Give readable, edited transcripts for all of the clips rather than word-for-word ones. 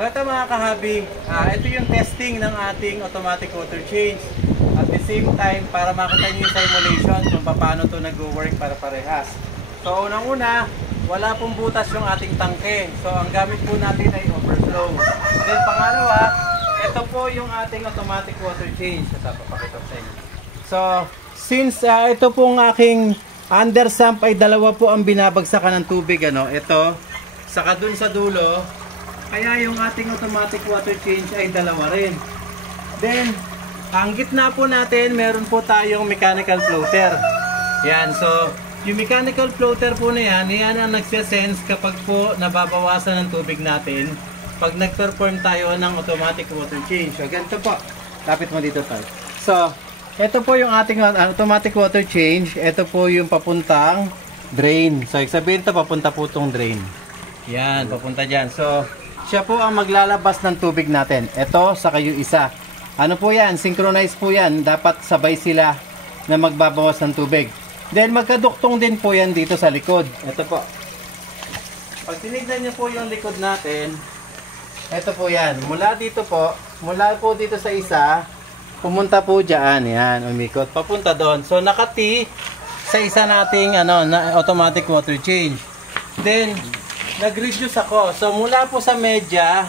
So ito mga kahabi, ito yung testing ng ating automatic water change. At the same time, para makita nyo yung simulation kung paano ito nag-work para parehas. So unang-una, wala pong butas yung ating tangke. So ang gamit po natin ay overflow. Then pangalawa, ito po yung ating automatic water change. Ito, papakita ko sa inyo. So, since ito pong aking undersump ay dalawa po ang binabagsakan ng tubig, ito, saka dun sa dulo, kaya yung ating automatic water change ay dalawa rin. Then, ang gitna po natin, meron po tayong mechanical floater. Yan, so, yung mechanical floater po na yan ang nagsisense kapag po nababawasan ng tubig natin pag nag-perform tayo ng automatic water change. So, ganito po. Lapit mo dito tayo. So, ito po yung ating automatic water change. Ito po yung papuntang drain. So, sabihin ito, papunta po itong drain. Yan, papunta dyan. So, siya po ang maglalabas ng tubig natin. Ito, saka yung isa. Ano po yan? Synchronize po yan. Dapat sabay sila na magbabawas ng tubig. Then, magkaduktong din po yan dito sa likod. Ito po. Pag tinignan niyo po yung likod natin, ito po yan. Mula dito po, mula po dito sa isa, pumunta po dyan. Yan, umikot. Papunta doon. So, nakati sa isa nating na automatic water change. Then, nag-reduce ako. So, mula po sa medya,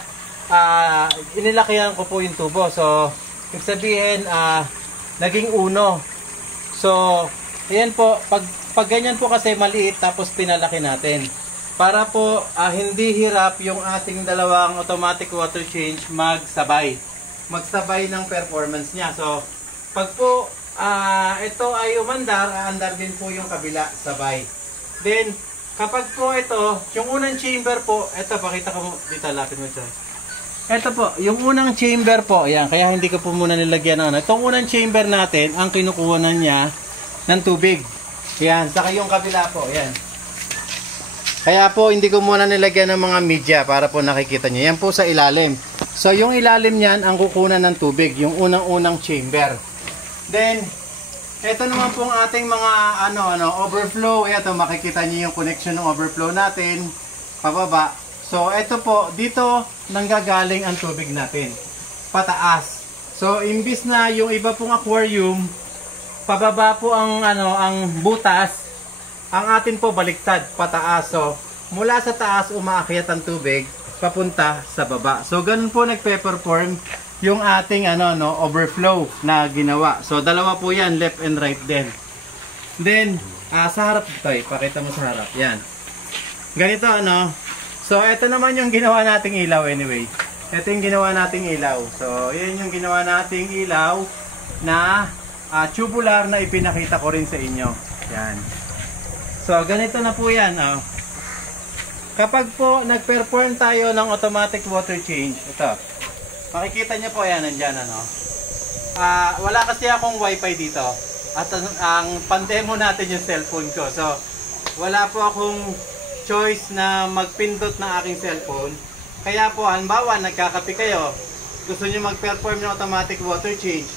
inilakihan ko po yung tubo. So, ibig sabihin, naging 1. So, ayan po. Pag ganyan po kasi maliit, tapos pinalaki natin. Para po hindi hirap yung ating dalawang automatic water change magsabay ng performance niya. So, pag po ito ay umandar, aandar din po yung kabila sabay. Then, kapag po ito, yung unang chamber po, ito, pakita ko mo, dito, lapit mo siya. Ito po, yung unang chamber po, ayan, kaya hindi ko po muna nilagyan ng itong unang chamber natin, ang kinukuhanan niya ng tubig. Ayan, saka yung kabila po, ayan. Kaya po, hindi ko muna nilagyan ng mga media para po nakikita nyo. Yan po sa ilalim. So, yung ilalim niyan, ang kukunan ng tubig, yung unang-unang chamber. Then, ito naman pong ating mga overflow. Ito, makikita nyo yung connection ng overflow natin. Pababa. So, ito po, dito nanggagaling ang tubig natin. Pataas. So, imbis na yung iba pong aquarium, pababa po ang butas, ang atin po baliktad, pataas. So, mula sa taas umaakyat ang tubig papunta sa baba. So, ganun po nagpe-perform yung ating overflow na ginawa. So, dalawa po yan, left and right din. Then, sa harap ito, pakita mo sa harap. Yan. Ganito, So, ito naman yung ginawa nating ilaw anyway. Ito yung ginawa nating ilaw. So, yan yung ginawa nating ilaw na tubular na ipinakita ko rin sa inyo. Yan. So, ganito na po yan. Kapag po nag-perform tayo ng automatic water change, ito. Makikita nyo po yan, nandyan, wala kasi akong wifi dito. At ang pandemo natin yung cellphone ko. So, wala po akong choice na magpindot ng aking cellphone. Kaya po, halimbawa, nagkakape kayo, gusto nyo mag-perform ng automatic water change.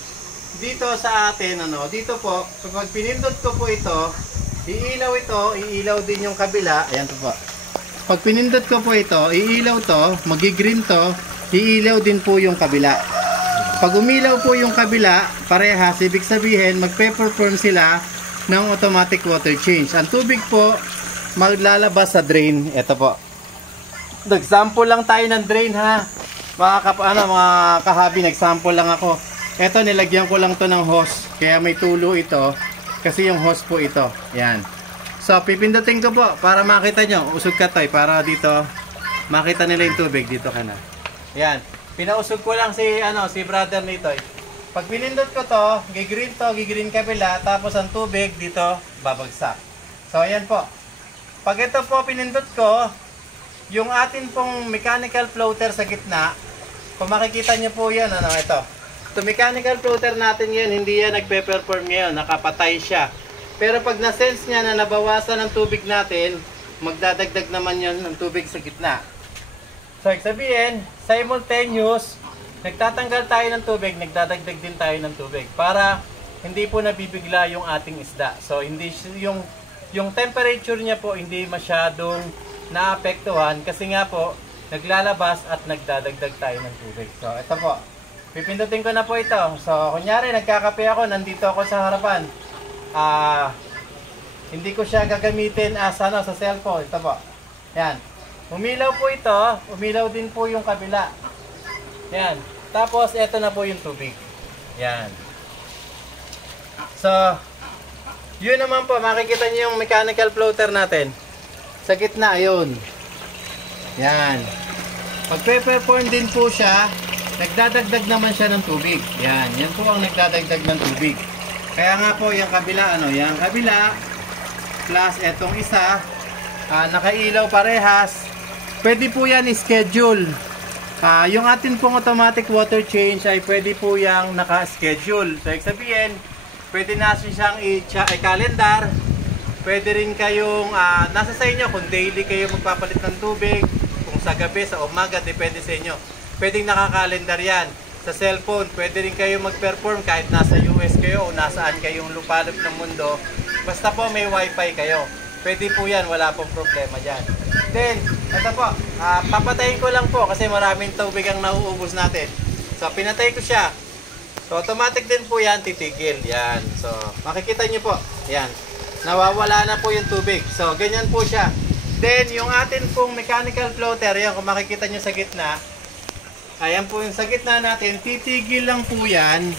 Dito sa atin, dito po, pag pinindot ko po ito, iilaw ito, iilaw din yung kabila. Ayan to po. Pag pinindot ko po ito, iilaw to, magi-green to, iilaw din po yung kabila. Pag umilaw po yung kabila, parehas, ibig sabihin, magpe-perform sila ng automatic water change. Ang tubig po, maglalabas sa drain. Ito po. Nag-sample lang tayo ng drain ha. Mga kahabi, nag-sample lang ako. Ito, nilagyan ko lang to ng hose. Kaya may tulo ito. Kasi yung hose po ito. Yan. So, pipindutin ko po para makita nyo. Usog ka tayo para dito makita nila yung tubig. Dito ka na. Yan. Pinausog ko lang si brother nito. Pag pinindot ko to, gigreen kabila. Tapos ang tubig dito, babagsak. So, ayan po. Pag ito po pinindot ko, yung atin pong mechanical floater sa gitna, kung makikita nyo po yan, ito. So, mechanical floater natin yan, hindi yan nagpe-perform ngayon, nakapatay siya. Pero pag na-sense niya na nabawasan ng tubig natin, magdadagdag naman yun ng tubig sa gitna. So, sabihin, simultaneous, nagtatanggal tayo ng tubig, nagdadagdag din tayo ng tubig para hindi po nabibigla yung ating isda. So, hindi yung temperature niya po hindi masyadong naapektuhan kasi nga po, naglalabas at nagdadagdag tayo ng tubig. So ito po, pipindutin ko na po ito. So kunyari nagkakape ako, nandito ako sa harapan. Hindi ko siya gagamitin as sa cellphone. Ito po, yan. Umilaw po ito, umilaw din po yung kabila. Yan. Tapos ito na po yung tubig. Yan. So yun naman po, makikita niyo yung mechanical floater natin. Sa gitna, yun. Yan. Pag pe-perform din po siya, nagdadagdag naman siya ng tubig. Yan. Yan po ang nagdadagdag ng tubig. Kaya nga po, yung kabila, yung kabila, plus etong isa, nakailaw parehas. Pwede po yan i-schedule. Yung atin pong automatic water change ay pwede po yung naka-schedule. So, sabihin, pwede natin siyang i-calendar. Pwede rin kayong, nasa sa inyo kung daily kayo magpapalit ng tubig, kung sa gabi, sa umaga, depende sa inyo. Pwedeng nakakalendar yan. Sa cellphone, pwede rin kayo mag-perform kahit nasa US kayo o nasaan kayong lupalop ng mundo. Basta po may wifi kayo. Pwede po yan, wala pong problema dyan. Then, ito po, papatayin ko lang po kasi maraming tubig ang nauubos natin. So, pinatay ko siya. So, automatic din po yan, titigil. Yan. So, makikita nyo po. Yan. Nawawala na po yung tubig. So, ganyan po siya. Then, yung atin pong mechanical floater, yan, kung makikita nyo sa gitna, ayan po yung sa gitna natin, titigil lang po yan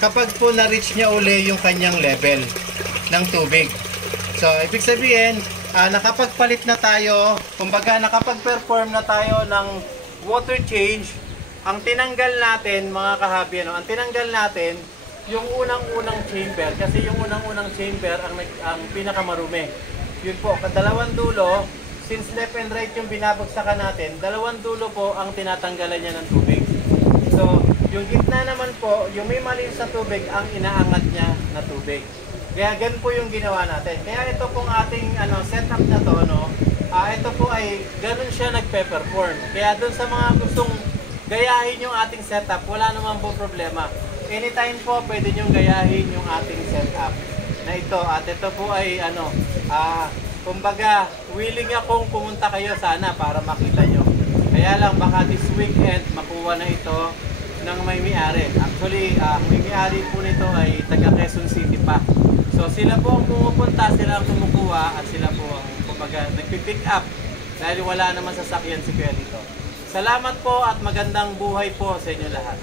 kapag po na-reach niya uli yung kanyang level ng tubig. So, ibig sabihin, nakapagpalit na tayo, kumbaga nakapag-perform na tayo ng water change. Ang tinanggal natin, mga kahabi, ang tinanggal natin, yung unang-unang chamber, kasi yung unang-unang chamber ang pinakamarumi. Yun po, dalawang dulo, since left and right yung binabagsakan natin, dalawang dulo po ang tinatanggalan niya ng tubig. So, yung gitna naman po, yung may malinis na tubig, ang inaangat niya na tubig. Kaya gan po yung ginawa natin. Kaya ito pong ating setup na to, ito po ay ganun siya nagpe-perform. Kaya dun sa mga gustong gayahin yung ating setup, wala naman po problema. Anytime po, pwede nyo gayahin yung ating setup na ito. At ito po ay kumbaga, willing akong pumunta kayo sana para makita nyo. Kaya lang, baka this weekend makuha na ito ng may-ari. Actually, may-ari po nito ay taga Quezon City pa. So, sila po ang pumupunta, sila ang kumukuha at sila po ang kumbaga nagpipick up dahil wala naman sasakyan si Kuya dito. Salamat po at magandang buhay po sa inyo lahat.